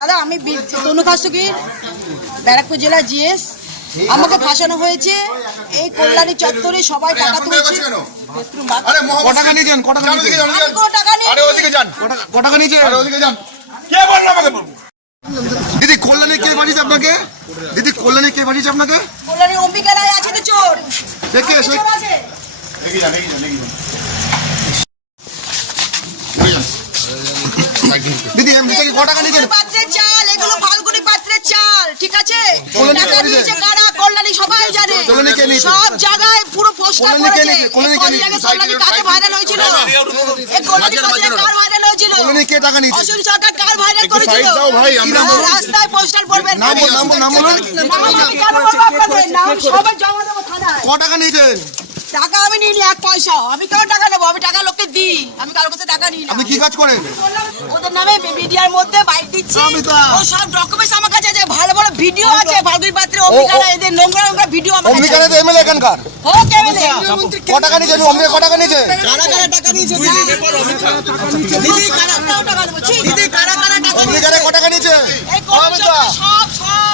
দাদা আমি তনু খাসুগির ব্যারাকপুর জেলা জিএস। আমাকে ফাঁসানো হয়েছে এই কল্যাণী চত্বরে, সবাই টাকা তুলছে। টাকা নিয়েছেন? দিদি কল্যাণী কে বানিয়েছে আপনাকে? দিদি কল্যাণী কে বানিয়েছে আপনাকে? কল্যাণী অম্বিকা রায় আছে তো চোর। দেখে এসে দিদি এমনি থেকে ক টাকা নিয়েছেন? পাত্রের চাল, এগুলো ফাল্গুনি পাত্রের চাল, ঠিক আছে? টাকা নিয়েছে কারা? কল্যাণী সবাই জানে, সব জায়গায় পুরো পোস্টার করেছে। কল্যাণী কাকে ভাইরাল হয়েছিল? এই কল্যাণী পাত্রে কার ভাইরাল হয়েছিল? কল্যাণী কে টাকা নিয়েছে? অসুর সরকার কার ভাইরাল করেছিল? রাস্তায় পোস্টার পড়বেন, নাম বলুন। নাম আমি কেন বলবো আপনাদের? নাম সবাই জমা দেবো থানায়। ক টাকা নিয়েছেন? টাকা আমি নিইনি এক পয়সাও। আমি কেন টাকা নেবো? আমি টাকা লোককে দিই, আমি কারোর কাছে টাকা নিই না। আপনি কি কাজ করেন? ওদের নামে মিডিয়ার মধ্যে বাইক দিচ্ছি, ও সব ডকুমেন্টস আমার কাছে আছে, ভালো ভালো ভিডিও আছে। ফাল্গুনি পাত্রে অম্বিকারা এদের নোংরা নোংরা ভিডিও আমার কাছে অম্বিকা তো এমএলএ এখানকার। ও কেমনে ক টাকা নিয়েছেন? অম্বিকা ক টাকা নিয়েছে? কারা কারা টাকা নিয়েছে? দিদি কারা টাকা নেবো? দিদি কারা টাকা অম্বিকা ক টাকা নিয়েছে? এই কমিশন সব